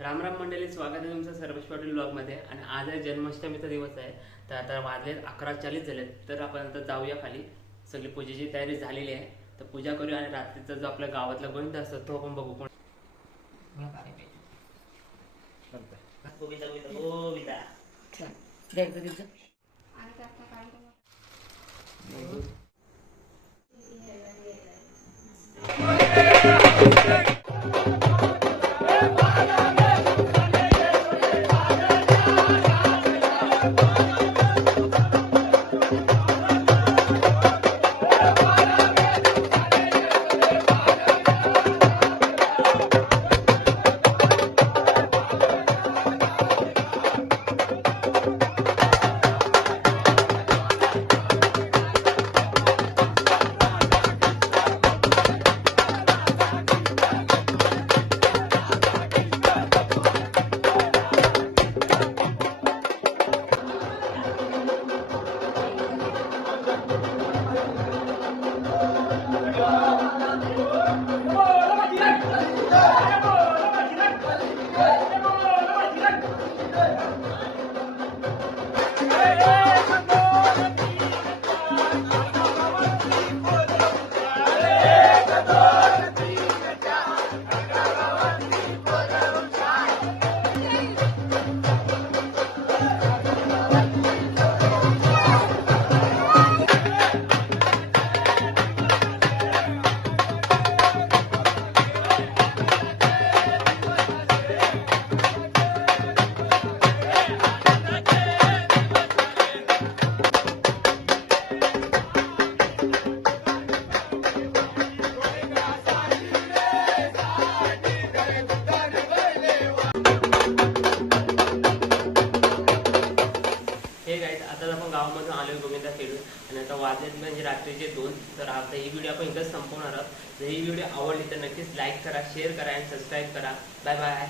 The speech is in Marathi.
राम राम मंडळी, स्वागत आहे तुमचं सर्वेश पाटील ब्लॉगमध्ये. आणि आज आहे जन्माष्टमीचा दिवस आहे. तर आता वाजले 11:40 झालेत. तर आपण आता जाऊया खाली. सगळी पूजेची तयारी झालेली आहे. तर पूजा करूया आणि रात्रीचा जो आपल्या गावातला गोविंद असतो तो आपण बघू. कोण गोविंदा गोविंदा गोविंदा आता आपण गावामधून आलोय गोविंदा खेळून. आणि आता वाजलेत म्हणजे रात्रीचे 2. तर आता ही व्हिडिओ आपण इथंच संपवणार आहोत. जर ही व्हिडिओ आवडली तर नक्कीच लाईक करा, शेअर करा आणि सबस्क्राईब करा. Bye bye.